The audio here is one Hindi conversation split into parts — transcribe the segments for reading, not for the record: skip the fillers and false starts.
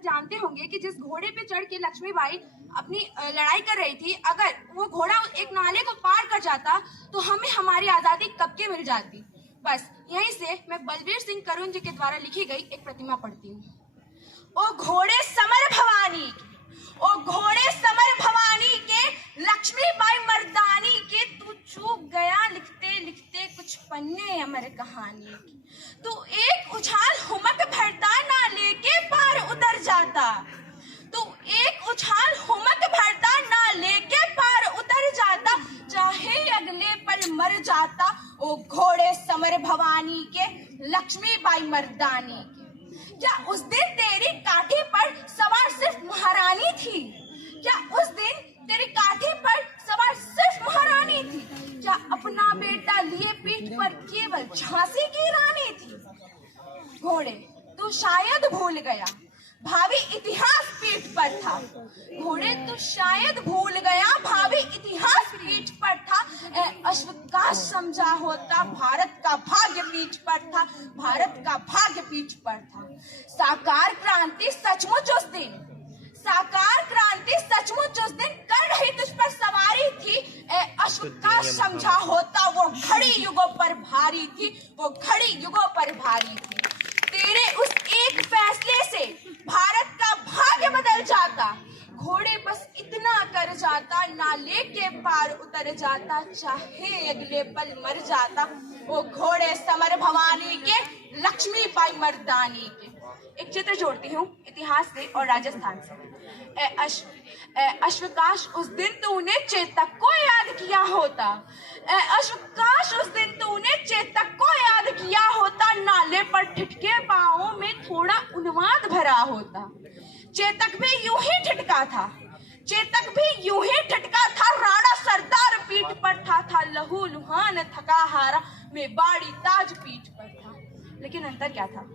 जानते होंगे कि जिस घोड़े पे चढ़ के लक्ष्मीबाई अपनी लड़ाई कर रही थी, अगर वो घोड़ा एक नाले को पार कर जाता तो हमें हमारी आजादी कब के मिल जाती। बस यहीं से मैं बलबीर सिंह करुण जी के द्वारा लिखी गई एक प्रतिमा पढ़ती हूँ। ओ घोड़े समर भवानी के, ओ घोड़े समर भवानी के, लक्ष्मीबाई मर्दानी के, तू चूक गया लिखते लिखते कुछ पन्ने अमर कहानी के। तू एक उछाल हुमक भरता ना लेके पार उतर जाता, तू एक उछाल हुमक भरता ना लेके पार उतर जाता, चाहे अगले पल मर जाता। ओ घोड़े समर भवानी के, लक्ष्मीबाई मर्दानी के। क्या उस दिन तेरी काठी पर सवार सिर्फ महारानी थी? क्या उस दिन तेरी काठी पर सवार सिर्फ महारानी थी? क्या अपना बेटा लिए पीठ पर केवल झांसी की रानी थी? घोड़े तू शायद भूल गया, भावी इतिहास पीठ पर था। घोड़े तू शायद भूल गया, भावी इतिहास पीठ पर था। अश्व का समझा होता, भारत का भाग्य पीठ पर था, भारत का भाग्य पीठ पर था। साकार क्रांति सचमुच उस दिन, साकार क्रांति सचमुच उस दिन कर रही तुझ पर सवारी थी। अश्व का समझा होता, वो घड़ी युगों पर भारी थी, वो घड़ी युगों पर भारी थी। तेरे उस एक फैसले से भारत का भाग्य बदल जाता। घोड़े बस इतना कर जाता, नाले के पार उतर जाता, चाहे अगले पल मर जाता। वो घोड़े समर भवानी के, लक्ष्मीबाई मर्दानी के। एक चित्र जोड़ती हूँ इतिहास से और राजस्थान से। अश्वकाश उस दिन तूने चेतक को याद किया होता, अश्वकाश उस दिन तूने चेतक को याद किया होता, नाले पर ठिठके पाँवों में थोड़ा उन्माद भरा होता। चेतक भी यूं ही ठिठका था, चेतक भी यूं ही ठिठका था, राणा सरदार पीठ पर था लहू लुहान थका हारा मेवाड़ी ताज पीठ पर था। लेकिन अंतर क्या था?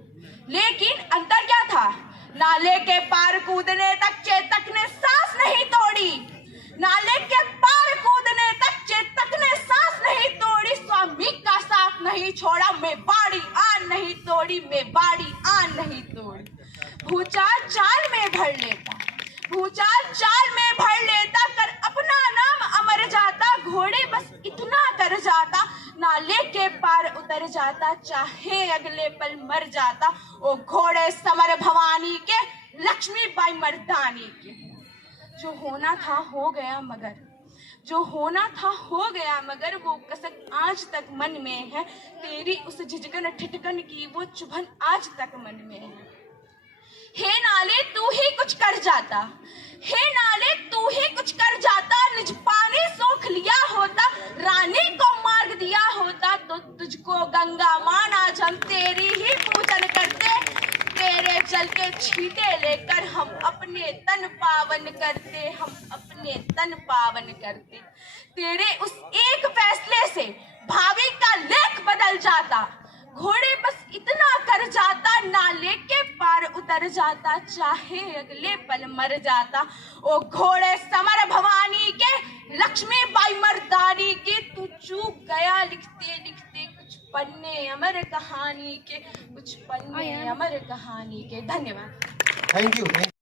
लेकिन अंतर क्या था? नाले के पार कूदने तक चेतक ने सांस नहीं तोड़ी, नाले के पार कूदने तक चेतक ने सांस नहीं तोड़ी। स्वामी का साथ नहीं छोड़ा, मेवाड़ी आन नहीं तोड़ी, मेवाड़ी आन नहीं तोड़ी। भूचाल चाल में भर लेता, भूचाल चाल में भर लेता, कर अपना नाम अमर जाता। घोड़े बस इतना कर जाता, नाले के पार उतर जाता, चाहे अगले पल मर जाता। ओ घोड़े समर भवानी के, लक्ष्मीबाई मर्दानी के। जो होना था हो गया मगर, जो होना था हो गया मगर, वो कसक आज तक मन में है। तेरी उस झिझकन ठिठकन की वो चुभन आज तक मन में है। हे नाले तू ही कुछ कर जाता, हे नाले तू ही कुछ कर जाता, निज पानी सोख लिया होता, रानी को मार्ग दिया होता, तो तुझको गंगा माना हम तेरी ही पूजन करते। तेरे जल के छींटे लेकर हम अपने तन पावन करते, हम अपने तन पावन करते। तेरे उस एक फैसले से भावी का लेख बदल जाता। घोड़े बस इतना कर जाता, नाले के पार उतर जाता, चाहे अगले पल मर जाता। ओ घोड़े समर भवानी के, लक्ष्मीबाई मर्दानी के, तू चूक गया लिखते लिखते कुछ पन्ने अमर कहानी के, कुछ पन्ने अमर कहानी के। धन्यवाद। Thank you.